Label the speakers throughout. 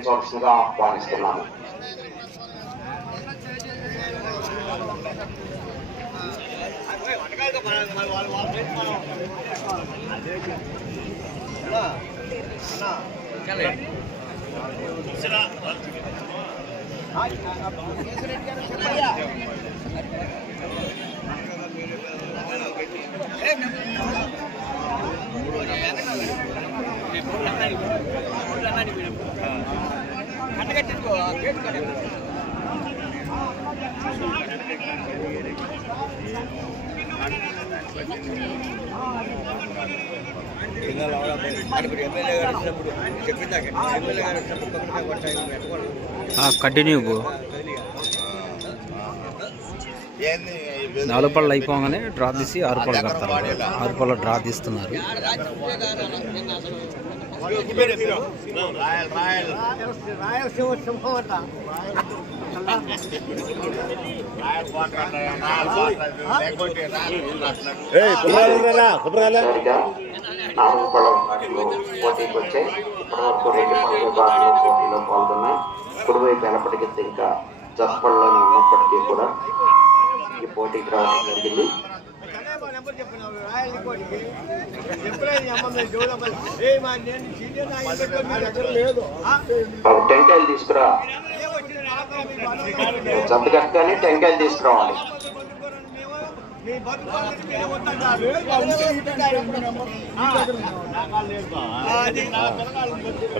Speaker 1: పూజా ఆహ్వానిస్తున్నాను మూడు ఆహ్వానిస్తున్నాము
Speaker 2: మూడు ఎమ్మెల్యే
Speaker 3: కంటిన్యూ నాలుగు పళ్ళు అయిపోగానే డ్రా తీసి ఆరు పళ్ళు కడతారు ఆరు పళ్ళు డ్రా తీస్తున్నారు.
Speaker 1: చివరిగా నాలుగు పళ్ళ పోటీకి వచ్చాయి రెండు పోటీలో పాల్గొన్నాయి కుడివైపు వెనపటికి ఇంకా జస్పళ్ళలోనే ఉన్నప్పటికీ కూడా ఈ పోటీకి రావడం జరిగింది. ఒక టెంకాయలు తీసుకురా. జత కట్టుకొని టెంకాయలు తీసుకురావాలి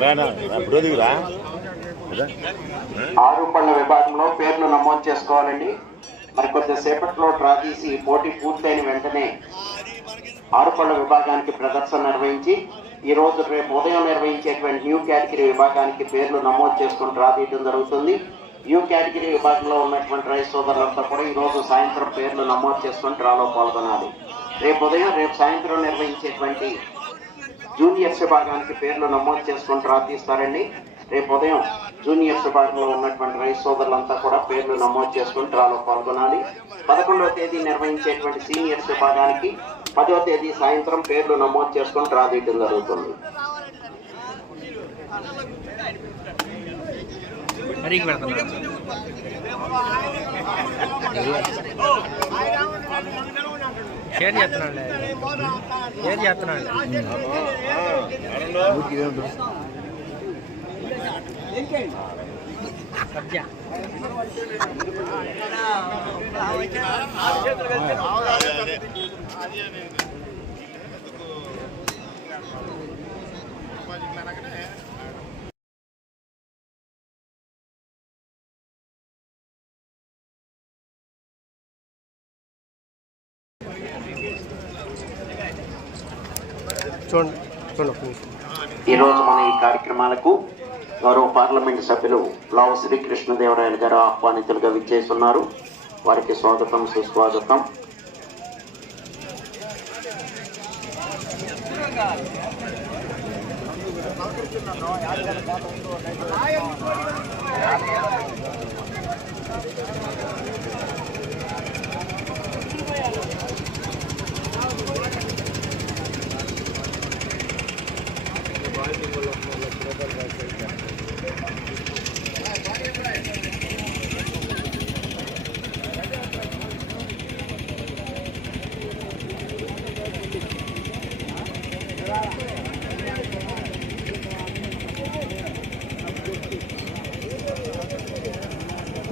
Speaker 4: రానా ఇప్పుడు దిగురా
Speaker 1: ఆరు పళ్ళ విభాగంలో పేర్లు నమోదు చేసుకోవాలండి. మరి కొద్దిసేపట్లో డ్రా తీసి పోటీ పూర్తయిన వెంటనే ఆరుపళ్ళ విభాగానికి ప్రదర్శన నిర్వహించి ఈ రోజు రేపు ఉదయం నిర్వహించేటువంటి న్యూ కేటగిరీ విభాగానికి పేర్లు నమోదు చేసుకుని డ్రా తీయడం జరుగుతుంది. న్యూ కేటగిరీ విభాగంలో ఉన్నటువంటి రైతు సోదరులంతా కూడా ఈ రోజు సాయంత్రం పేర్లు నమోదు చేసుకుని డ్రాలో పాల్గొనాలి. రేపు ఉదయం రేపు సాయంత్రం నిర్వహించేటువంటి జూనియర్స్ విభాగానికి పేర్లు నమోదు చేసుకుని డ్రా తీస్తారండి. రేపు ఉదయం జూనియర్స్ విభాగంలో ఉన్నటువంటి రైతు సోదరులంతా కూడా పేర్లు నమోదు చేసుకుని డ్రాలో పాల్గొనాలి. పదకొండవ తేదీ నిర్వహించేటువంటి సీనియర్స్ విభాగానికి పదవ తేదీ సాయంత్రం పేర్లు నమోదు చేసుకుని డ్రా తీయడం జరుగుతుంది.
Speaker 3: షేర్ చేస్తున్నాడు షేర్ చేస్తున్నాడు
Speaker 2: చూడండి చూడండి ఒక్క నిమిషం.
Speaker 1: ఈ రోజు మన ఈ కార్యక్రమాలకు గౌరవ పార్లమెంట్ సభ్యులు లావు శ్రీకృష్ణదేవరాయలు గారు ఆహ్వానితులుగా విచ్చేస్తున్నారు. వారికి స్వాగతం సుస్వాగతం.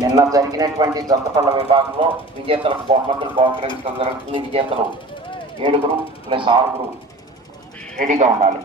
Speaker 1: నిన్న జరిగినటువంటి జంతపల్ల విభాగంలో విజేతలకు బహుమతులు బహుకరించడం జరుగుతుంది. విజేతలు ఏడుగురు ప్లస్ ఆరుగురు రెడీగా ఉండాలి.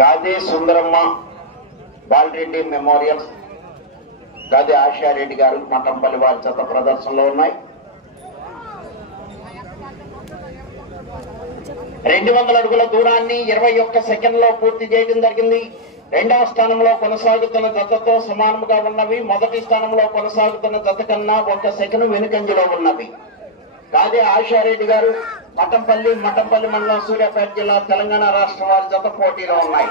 Speaker 1: గాదే సుందరమ్మ బాలరెడ్డి మెమోరియల్ గాదే ఆశారెడ్డి గారు మఠంపల్లి వారి చెత్త ప్రదర్శనలో ఉన్నాయి. రెండు వందల అడుగుల దూరాన్ని ఇరవై ఒక్క సెకండ్లో పూర్తి చేయడం జరిగింది. రెండవ స్థానంలో కొనసాగుతున్న జతతో సమానముగా ఉన్నవి. మొదటి స్థానంలో కొనసాగుతున్న జత కన్నా ఒక సెకండ్ వెనుకంజలో ఉన్నవి. కాదే ఆశారెడ్డి గారు మఠంపల్లి మఠంపల్లి మండలం సూర్యాపేట జిల్లా తెలంగాణ రాష్ట్రం వారి జత పోటీలో ఉన్నాయి.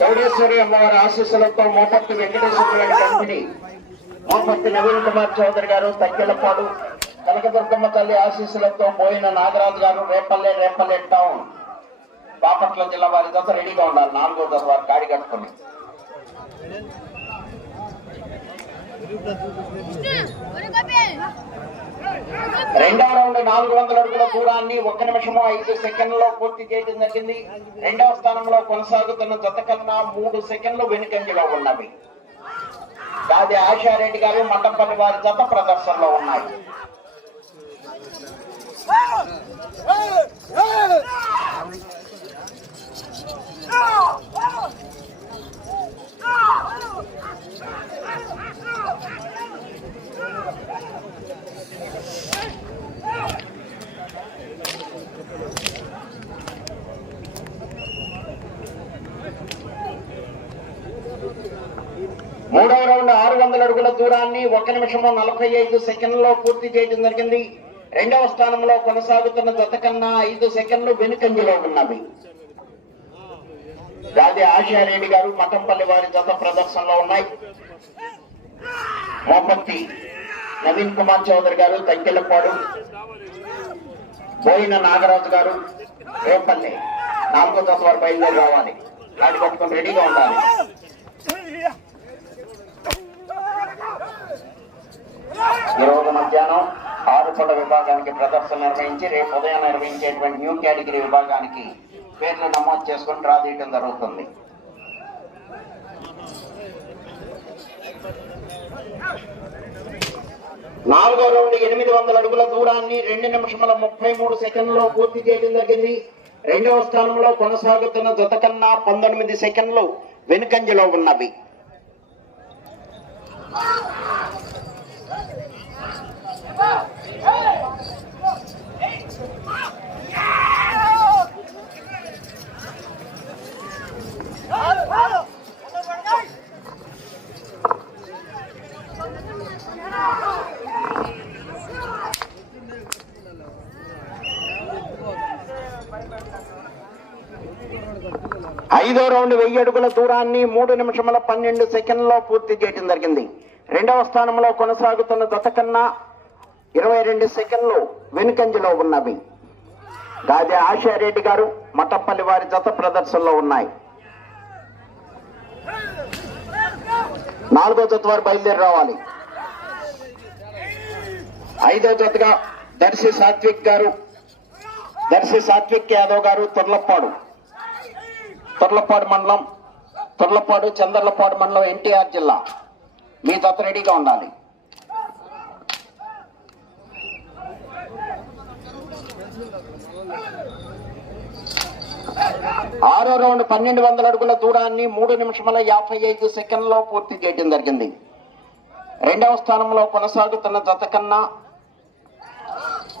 Speaker 1: చౌడేశ్వరి అమ్మవారి ఆశీస్సులతో మోపత్తి వెంకటేశ్వర కంపెనీ మోపత్తి నవీన్ కుమార్ చౌదరి గారు తక్కెలపాడు కనకదుర్గమ్మ తల్లి ఆశీస్సులతో పోయిన నాగరాజు గారు రేపల్లె రేపల్లె టౌన్. బాపట్ల జిల్లా వారి జత రెడీగా ఉన్నారు. నాలుగో దశ వారు కాడి కట్టుకుని. రెండవ రౌండ్ నాలుగు వందల అడుగుల దూరాన్ని ఒక్క నిమిషము ఐదు సెకండ్లలో పూర్తి చేయడం జరిగింది. రెండవ స్థానంలో కొనసాగుతున్న జత కన్నా మూడు సెకండ్లు వెనుకంజలో ఉన్నవి. దాది ఆశారెడ్డి గారు మండపల్లి వారి జత ప్రదర్శనలో ఉన్నాయి మూడవ రౌండ్ ఆరు వందల అడుగుల దూరాన్ని ఒక నిమిషము నలభై ఐదు సెకండ్లో పూర్తి చేయడం జరిగింది. రెండవ స్థానంలో కొనసాగుతున్న జత కన్నా ఐదు సెకండ్లు వెనుకంజలో ఉన్నవి. గాది ఆశారెడ్డి గారు మఠంపల్లి వారి జత ప్రదర్శనలో ఉన్నాయి. మోపత్తి నవీన్ కుమార్ చౌదరి గారు తక్కెలపాడు బోయిన నాగరాజు గారు రేపల్లి నాలుగో జత వారు బయలుదేరి రావాలి. నాటి పట్టుకొని రెడీగా ఉండాలి. ఈ రోజు మధ్యాహ్నం ఆరుపడ విభాగానికి ప్రదర్శన నిర్వహించి రేపు ఉదయం నిర్వహించేటువంటి న్యూ కేటగిరీ విభాగానికి పేర్లు నమోదు చేసుకుని డ్రా తీయడం జరుగుతుంది. నాలుగో రౌండ్ ఎనిమిది వందల అడుగుల దూరాన్ని రెండు నిమిషముల ముప్పై మూడు సెకండ్లో పూర్తి చేయడం జరిగింది. రెండవ స్థానంలో కొనసాగుతున్న జత కన్నా పంతొమ్మిది సెకండ్లు వెనుకంజలో ఉన్నవి. ఐదో రౌండ్ వెయ్యి అడుగుల దూరాన్ని మూడు నిమిషముల పన్నెండు సెకండ్లో పూర్తి చేయడం జరిగింది. రెండవ స్థానంలో కొనసాగుతున్న జత కన్నా ఇరవై రెండు సెకండ్లు వెనుకంజలో ఉన్నవి. గాది ఆశారెడ్డి గారు మఠపల్లి వారి జత ప్రదర్శనలో ఉన్నాయి. నాలుగో జత వారు బయలుదేరి రావాలి. ఐదో జతగా దర్శి సాత్విక్ గారు దర్శి సాత్విక్ యాదవ్ గారు తొర్లప్పాడు. తొర్లపాడు మండలం తొర్లపాడు చందర్లపాడు మండలం ఎన్టీఆర్ జిల్లా. మీ దత్త రెడీగా ఉండాలి. ఆరో రౌండ్ పన్నెండు వందల అడుగుల దూరాన్ని మూడు నిమిషముల యాభై ఐదు సెకండ్లో పూర్తి చేయడం జరిగింది. రెండవ స్థానంలో కొనసాగుతున్న జత కన్నా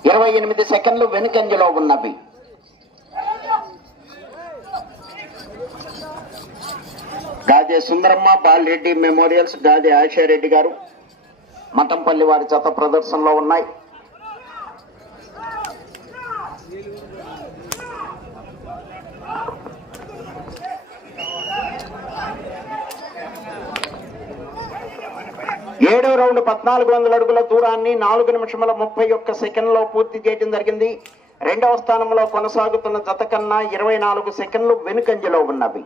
Speaker 1: ఇరవై ఎనిమిది సెకండ్లు వెనుకంజలో ఉన్నవి. గాజే సుందరమ్మ బాలరెడ్డి మెమోరియల్స్ గాజే ఆశారెడ్డి గారు. మఠంపల్లి వారి జత ప్రదర్శనలో ఉన్నాయి. ఏడో రౌండ్ పద్నాలుగు వందల అడుగుల దూరాన్ని నాలుగు నిమిషముల ముప్పై ఒక్క సెకండ్లో పూర్తి చేయడం జరిగింది. రెండవ స్థానంలో కొనసాగుతున్న జత కన్నా ఇరవై నాలుగు సెకండ్లు వెనుకంజలో ఉన్నవి.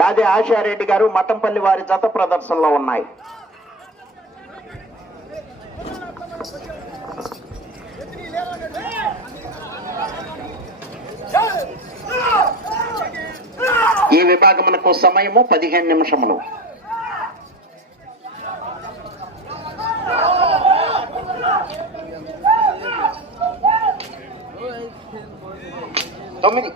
Speaker 1: గాదే ఆశారెడ్డి గారు మఠంపల్లి వారి జత ప్రదర్శనలో ఉన్నాయి. ఈ విభాగమునకు సమయము పదిహేను నిమిషములు. తొమ్మిది.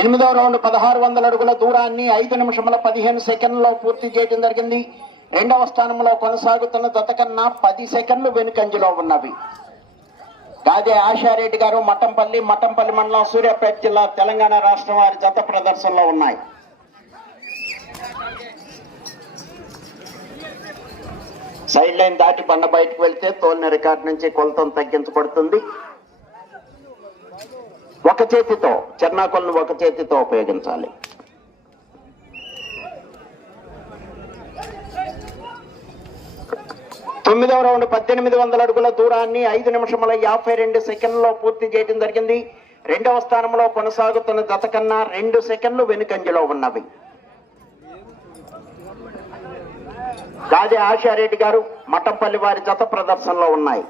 Speaker 1: ఎనిమిదో రౌండ్ పదహారు వందల అడుగుల దూరాన్ని ఐదు నిమిషముల పదిహేను సెకండ్లో పూర్తి చేయడం జరిగింది. రెండవ స్థానంలో కొనసాగుతున్న జత కన్నా పది సెకండ్లు వెనుకంజలో ఉన్నవి. గాదే ఆశారెడ్డి గారు మట్టంపల్లి మట్టంపల్లి మండలం సూర్యాపేట జిల్లా తెలంగాణ రాష్ట్రం వారి జత ప్రదర్శనలో ఉన్నాయి. సైడ్ లైన్ దాటి బండ బయటకు వెళ్తే తోలిన రికార్డు నుంచి కొలతం తగ్గించబడుతుంది. ఒక చేతితో చెన్నాకొలను ఒక చేతితో ఉపయోగించాలి. తొమ్మిదవ రౌండ్ పద్దెనిమిది వందల అడుగుల దూరాన్ని ఐదు నిమిషముల యాభై రెండు సెకండ్లో పూర్తి చేయడం జరిగింది. రెండవ స్థానంలో కొనసాగుతున్న జత కన్నా రెండు సెకండ్లు వెనుకంజలో ఉన్నవి. గాజే ఆశారెడ్డి గారు మట్టంపల్లి వారి జత ప్రదర్శనలో ఉన్నాయి.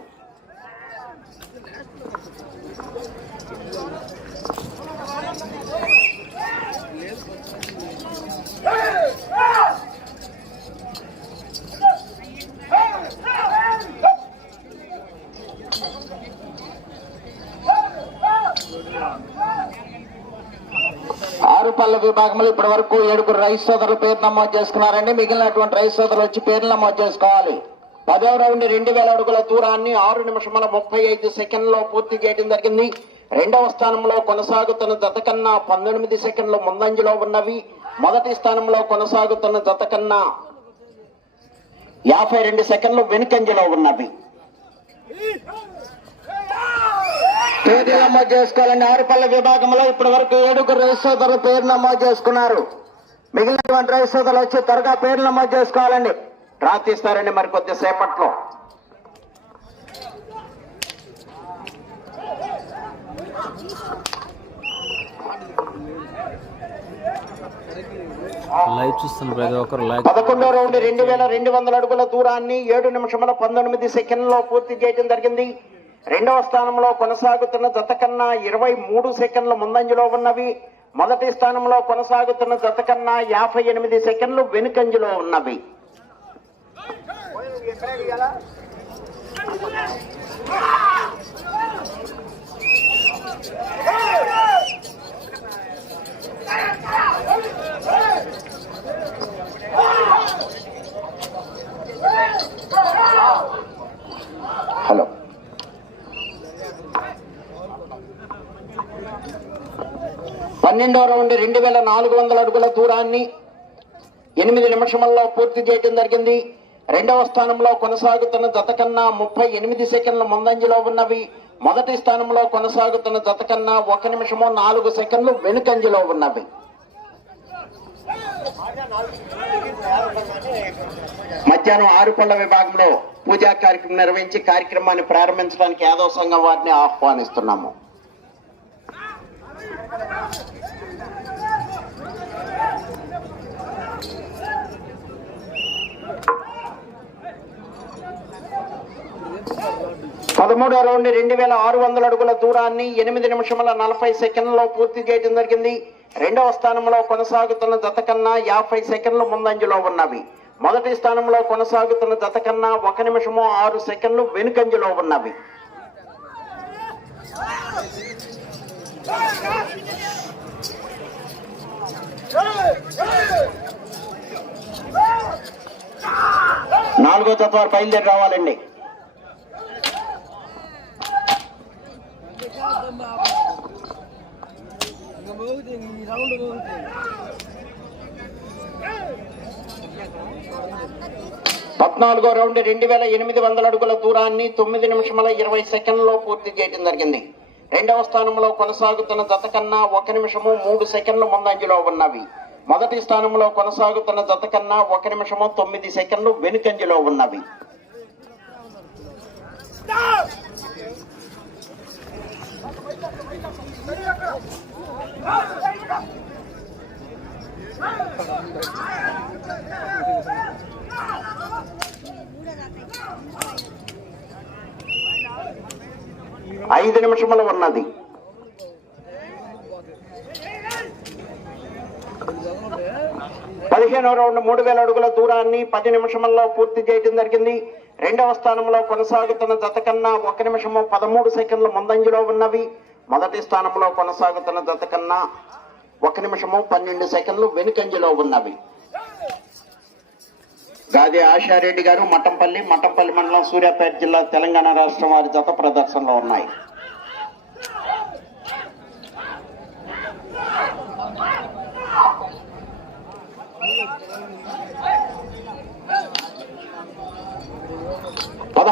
Speaker 1: ఆరు పళ్ళ విభాగంలో ఇప్పటి వరకు ఏడుగురు రైతు సోదరులు పేరు నమోదు చేసుకున్నారండి. మిగిలినటువంటి రైతు సోదరులు వచ్చి పేర్లు నమోదు చేసుకోవాలి. పదవ రౌండ్ రెండు వేల అడుగుల దూరాన్ని ఆరు నిమిషముల ముప్పై ఐదు సెకండ్లో పూర్తి చేయడం జరిగింది. రెండవ స్థానంలో కొనసాగుతున్న జత కన్నా పంతొమ్మిది సెకండ్లు ముందంజలో ఉన్నవి. మొదటి స్థానంలో కొనసాగుతున్న జత కన్నా యాభై రెండు సెకండ్లు వెనుకంజలో ఉన్నవి. తేదీ నమోదు చేసుకోవాలండి. ఆరుపల్ల విభాగంలో ఇప్పటి వరకు ఏడుగురు రైతు సోదరులు పేరు నమోదు చేసుకున్నారు. మిగిలినటువంటి రైతు సోదరులు వచ్చి త్వరగా పేరు నమోదు చేసుకోవాలండి. డ్రా తీస్తారండి మరి కొద్దిసేపట్లో.
Speaker 3: లైవ్ చూస్తున్న ప్రతి ఒక్కరు లైక్
Speaker 1: పదకొండో రౌండ్ రెండు వేల రెండు వందల అడుగుల దూరాన్ని ఏడు నిమిషముల పంతొమ్మిది సెకండ్లో పూర్తి చేయడం జరిగింది. రెండవ స్థానంలో కొనసాగుతున్న జత కన్నా ఇరవై మూడు సెకండ్ల ముందంజలో ఉన్నవి. మొదటి స్థానంలో కొనసాగుతున్న జత కన్నా యాభై ఎనిమిది సెకండ్లు వెనుకంజలో ఉన్నవి. పన్నెండో రౌండ్ రెండు వేల నాలుగు వందల అడుగుల దూరాన్ని ఎనిమిది నిమిషముల్లో పూర్తి చేయడం జరిగింది. రెండవ స్థానంలో కొనసాగుతున్న జత కన్నా ముప్పై ఎనిమిది సెకండ్ల ముందంజలో ఉన్నవి. మొదటి స్థానంలో కొనసాగుతున్న జత కన్నా ఒక నిమిషము నాలుగు సెకండ్లు వెనుకంజలో ఉన్నవి. మధ్యాహ్నం ఆరు పళ్ళ విభాగంలో పూజా కార్యక్రమం నిర్వహించి కార్యక్రమాన్ని ప్రారంభించడానికి యాదవ సంఘం వారిని ఆహ్వానిస్తున్నాము. పదమూడో రౌండ్ రెండు వేల ఆరు వందల అడుగుల దూరాన్ని ఎనిమిది నిమిషముల నలభై సెకండ్లలో పూర్తి చేయడం జరిగింది. రెండవ స్థానంలో కొనసాగుతున్న జత కన్నా యాభై సెకండ్లు ముందంజలో ఉన్నవి. మొదటి స్థానంలో కొనసాగుతున్న జత కన్నా ఒక నిమిషము ఆరు సెకండ్లు వెనుకంజలో ఉన్నవి. నాలుగో జత బయలుదేరి రావాలండి. పద్నాలుగో రౌండ్ రెండు వేల ఎనిమిది వందల అడుగుల దూరాన్ని తొమ్మిది నిమిషముల ఇరవై సెకండ్లో పూర్తి చేయడం జరిగింది. రెండవ స్థానంలో కొనసాగుతున్న జత కన్నా ఒక నిమిషము మూడు సెకండ్లు ముందంజలో ఉన్నవి. మొదటి స్థానంలో కొనసాగుతున్న జత కన్నా ఒక నిమిషము తొమ్మిది సెకండ్లు వెనుకంజలో ఉన్నవి. ఐదు నిమిషములు ఉన్నది. పదిహేనో రౌండ్ మూడు వేల అడుగుల దూరాన్ని పది నిమిషముల్లో పూర్తి చేయడం జరిగింది. రెండవ స్థానంలో కొనసాగుతున్న జత కన్నా ఒక నిమిషము పదమూడు సెకండ్ల ముందంజలో ఉన్నవి. మొదటి స్థానంలో కొనసాగుతున్న జత కన్నా ఒక నిమిషము పన్నెండు సెకండ్లు వెనుకంజలో ఉన్నవి. గాది ఆశారెడ్డి గారు మఠంపల్లి మఠంపల్లి మండలం సూర్యాపేట జిల్లా తెలంగాణ రాష్ట్రం వారి జత ప్రదర్శనలో ఉన్నాయి.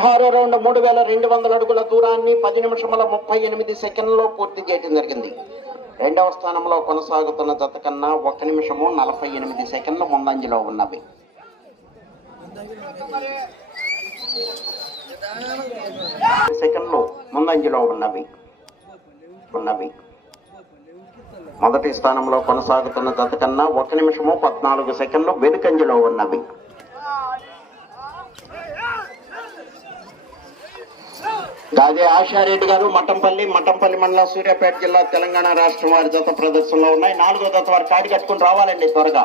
Speaker 1: పదహారో రౌండ్ మూడు వేల రెండు వందల అడుగుల దూరాన్ని పది నిమిషముల ముప్పై ఎనిమిది సెకండ్లో పూర్తి చేయడం జరిగింది. రెండవ స్థానంలో కొనసాగుతున్న జత కన్నా ఒక నిమిషము నలభై ఎనిమిది సెకండ్ల ముందంజలో ఉన్నవి. సెకండ్లు ముందంజలో ఉన్నవి. ఉన్నవి. మొదటి స్థానంలో కొనసాగుతున్న జత కన్నా ఒక నిమిషము పద్నాలుగు సెకండ్లు వెనుకంజలో ఉన్నవి. గాదే ఆశారెడ్డి గారు మఠంపల్లి మఠంపల్లి మండలం సూర్యాపేట జిల్లా తెలంగాణ రాష్ట్రం వారి జత ప్రదర్శనలో ఉన్నాయి. నాలుగో జత వారి కాడి కట్టుకుని రావాలండి త్వరగా.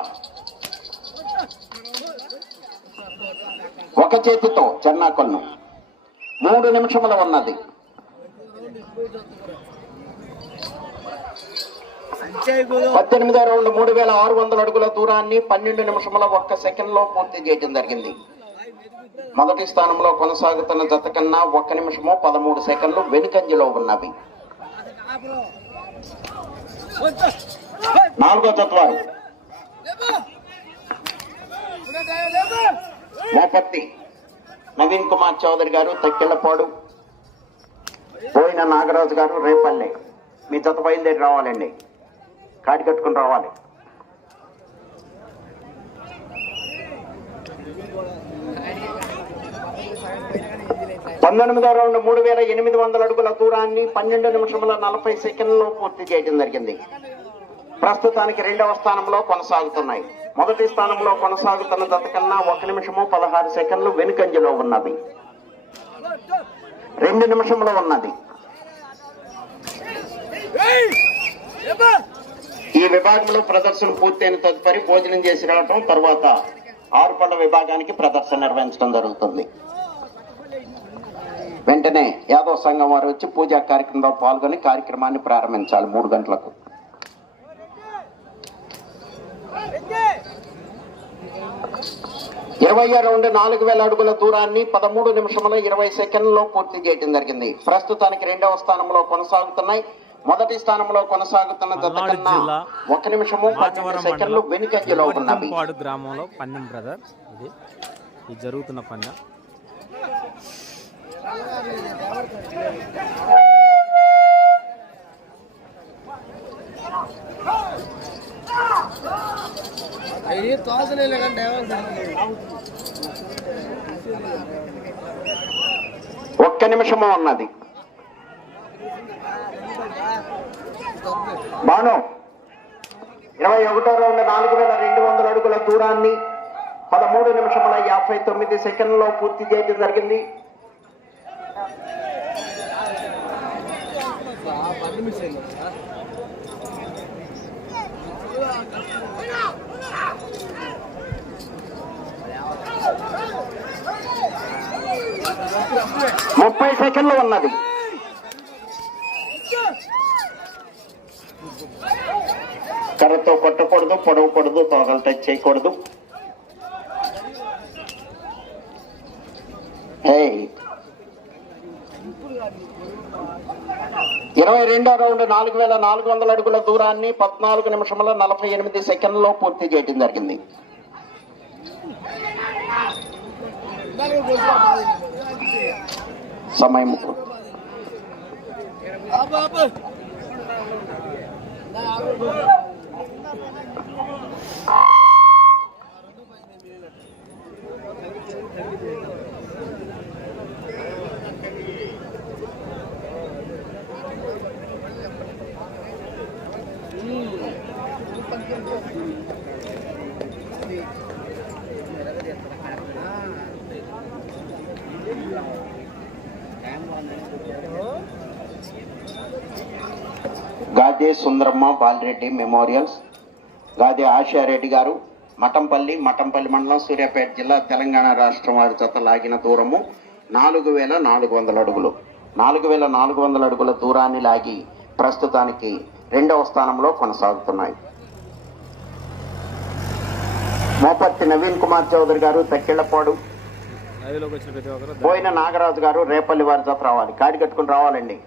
Speaker 1: ఒక చేతితో చెన్నాకొల్లు మూడు నిమిషముల ఉన్నది. పద్దెనిమిదో రౌండ్ మూడు వేల ఆరు వందల అడుగుల దూరాన్ని పన్నెండు నిమిషముల ఒక్క సెకండ్లో పూర్తి చేయడం జరిగింది. మొదటి స్థానంలో కొనసాగుతున్న జత కన్నా ఒక్క నిమిషము పదమూడు సెకండ్లు వెనుకంజలో ఉన్నవి. నాలుగో జత మోపత్తి నవీన్ కుమార్ చౌదరి గారు తక్కెళ్ళపాడు. పోయిన నాగరాజు గారు రేపల్లె. మీ జత బయలుదేరి రావాలండి. కాడి కట్టుకుని రావాలి. పంతొమ్మిదో రౌండ్ మూడు వేల ఎనిమిది వందల అడుగుల దూరాన్ని పన్నెండు నిమిషముల నలభై సెకండ్లో పూర్తి చేయడం జరిగింది. ప్రస్తుతానికి రెండవ స్థానంలో కొనసాగుతున్నాయి. మొదటి స్థానంలో కొనసాగుతున్న జతకన్నా ఒక నిమిషము పదహారు సెకండ్లు వెనుకంజలో ఉన్నది. రెండు నిమిషంలో ఉన్నది. ఈ విభాగంలో ప్రదర్శన పూర్తయిన తదుపరి భోజనం చేసి రావటం తర్వాత ఆరుపళ్ళ విభాగానికి ప్రదర్శన నిర్వహించడం జరుగుతుంది. వెంటనే యాదవ్ సంఘం వారు వచ్చి పూజా కార్యక్రమంలో పాల్గొని కార్యక్రమాన్ని ప్రారంభించాలి మూడు గంటలకు. ఇరవై రౌండ్ నాలుగు వేల అడుగుల దూరాన్ని పదమూడు నిమిషముల ఇరవై సెకండ్లలో పూర్తి చేయడం జరిగింది. ప్రస్తుతానికి రెండవ స్థానంలో కొనసాగుతున్నాయి. మొదటి స్థానంలో కొనసాగుతున్న జత కన్నా ఒక నిమిషము పన్నెండు సెకండ్లు వెనుకంజలో ఉన్నవి
Speaker 3: గ్రామంలో పన్నెం బ్రదర్. ఇది ఇది జరుగుతున్న పన్న.
Speaker 2: అయ్యి తోసలే కంటే
Speaker 1: ఒక్క నిమిషము ఉన్నది. బాను ఇరవై ఒకటో రౌండ్ నాలుగు వేల రెండు వందల అడుగుల దూరాన్ని పదమూడు నిమిషముల యాభై తొమ్మిది సెకండ్లో పూర్తి చేయడం జరిగింది
Speaker 2: పది నిమిషాలు
Speaker 1: ముప్పై సెకండ్లు ఉన్నది కర్రతో కొట్టకూడదు పొడవకూడదు తోకలు టచ్ చేయకూడదు Hey. ఇరవై రెండో రౌండ్ నాలుగు వేల నాలుగు వందల అడుగుల దూరాన్ని పద్నాలుగు నిమిషముల నలభై ఎనిమిది సెకండ్లో పూర్తి చేయడం జరిగింది. సమయం గాదే సుందరమ్మ బాలరెడ్డి మెమోరియల్స్ గాదే ఆశారెడ్డి గారు మఠంపల్లి మఠంపల్లి మండలం సూర్యాపేట జిల్లా తెలంగాణ రాష్ట్రం వారి జత లాగిన దూరము నాలుగు వేల నాలుగు వందల అడుగులు. నాలుగు వేల నాలుగు వందల అడుగుల దూరాన్ని లాగి ప్రస్తుతానికి రెండవ స్థానంలో కొనసాగుతున్నాయి. మోపర్తి నవీన్ కుమార్ చౌదరి గారు
Speaker 3: తక్కిళ్ళపాడు
Speaker 1: బోయిన నాగరాజు గారు రేపల్లి వారి జత రావాలి. కాడి కట్టుకుని రావాలండి.